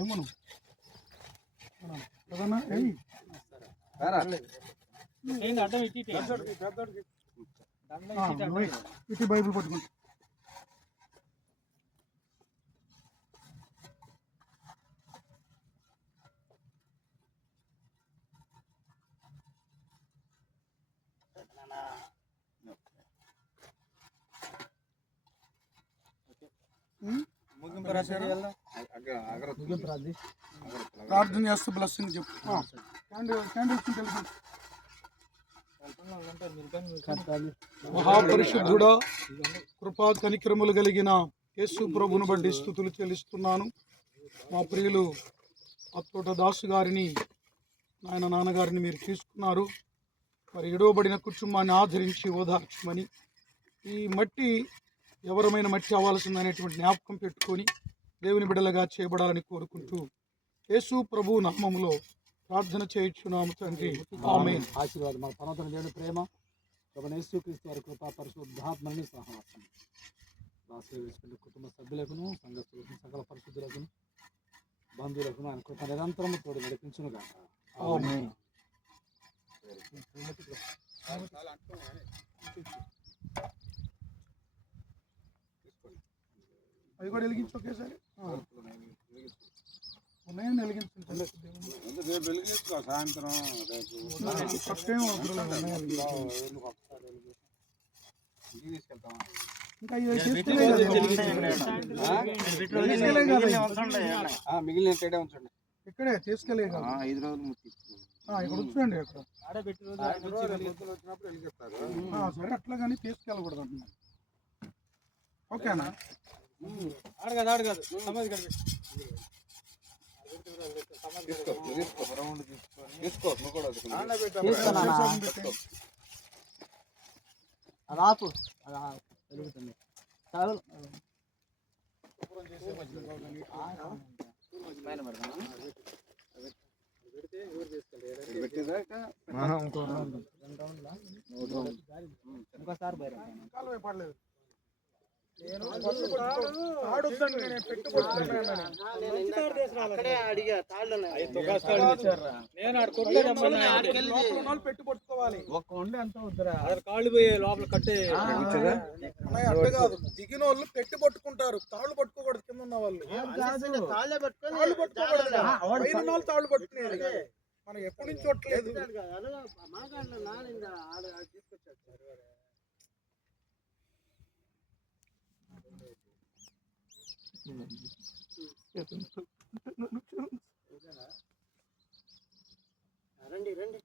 ఏమను ఇటు బైబిల్ పట్టుకుంటా ప్రార్థన చేస్తూ బ్లెస్సింగ్ చెప్పు. మహాపరిశుద్ధుడా, కృపా కనికరములు కలిగిన యేసు ప్రభును బట్టి స్తుతులు చెల్లిస్తున్నాను. మా ప్రియులు అత్తోట దాసు గారిని నాన్నగారిని మీరు తీసుకున్నారు. మరి ఎడవబడిన కుటుంబాన్ని ఆదరించి ఓదార్చమని, ఈ మట్టి ఎవరమైన మట్టి అవ్వాల్సిందనేటువంటి జ్ఞాపకం పెట్టుకొని దేవుని బిడ్డలుగా చేయబడాలని కోరుకుంటూ యేసు ప్రభు నామములో ప్రార్థన చేయించున్నాము తండ్రి, ఆమేన్. ఆశీర్వాదం. మన పరమతన దేవుని ప్రేమ, ప్రభువైన యేసుక్రీస్తు వారి కృప, పరిశుద్ధాత్మని సహవాసం ఆశీర్వదించుకునే కుటుంబ సభ్యులకును, సంఘస్థులకు, సకల పరిశుద్ధులకు, బంధువులకు ఆయన కృప నిరంతరము తోడు నడిపించును గాక. ఆమేన్. అవి కూడా వెలిగించు ఒకేసారి. ఉన్నాయని వెలిగించుకుంటాను. సాయంత్రం ఇంకా మిగిలిన తేడా ఉంచండి. ఇక్కడే తీసుకెళ్ళే 5 రోజులు ఇక్కడ ఉంచండి. సరే, అట్లా కానీ తీసుకెళ్ళకూడదు అంటున్నాను. ఓకేనా? రాపు వెలుగుతుంది. ఇంకోసారి పడలేదు. పెట్టు పట్టుకోవాలి. ఒక్క ఉండి అంత వద్దురా, కాళ్ళు పోయే లోపల కట్టే అట్ట కాదు. దిగిన వాళ్ళు పెట్టి పట్టుకుంటారు, తాళ్ళు పట్టుకోకూడదు. కింద ఉన్న వాళ్ళు తాళ్ళు పట్టుకోకూడదు. పైన వాళ్ళు తాళ్ళు పట్టుకునేది. మనం ఎప్పటి నుంచి చూడలేదు. రండి రండి.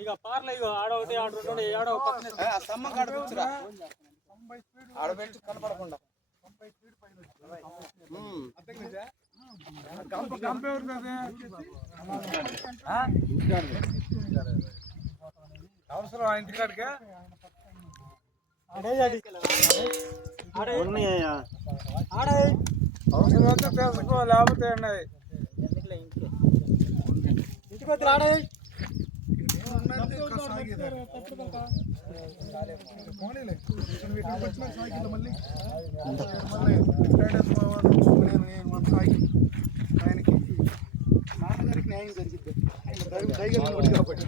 ఇక పార్ల ఆడొకటి ఆడ ఏడో స్తంభం కాడ కూర్చురా, ఆడబెట్టి కనపడకుండా. అవసరం ఆ ఇంటికాడికే అవసరం అయితే తెలుసుకో, లేకపోతే ఇంటికి వద్దు ఆడే ఆయనకి నాన్నగారికి న్యాయం జరిగింది. ఆయన దైవ కాబట్టి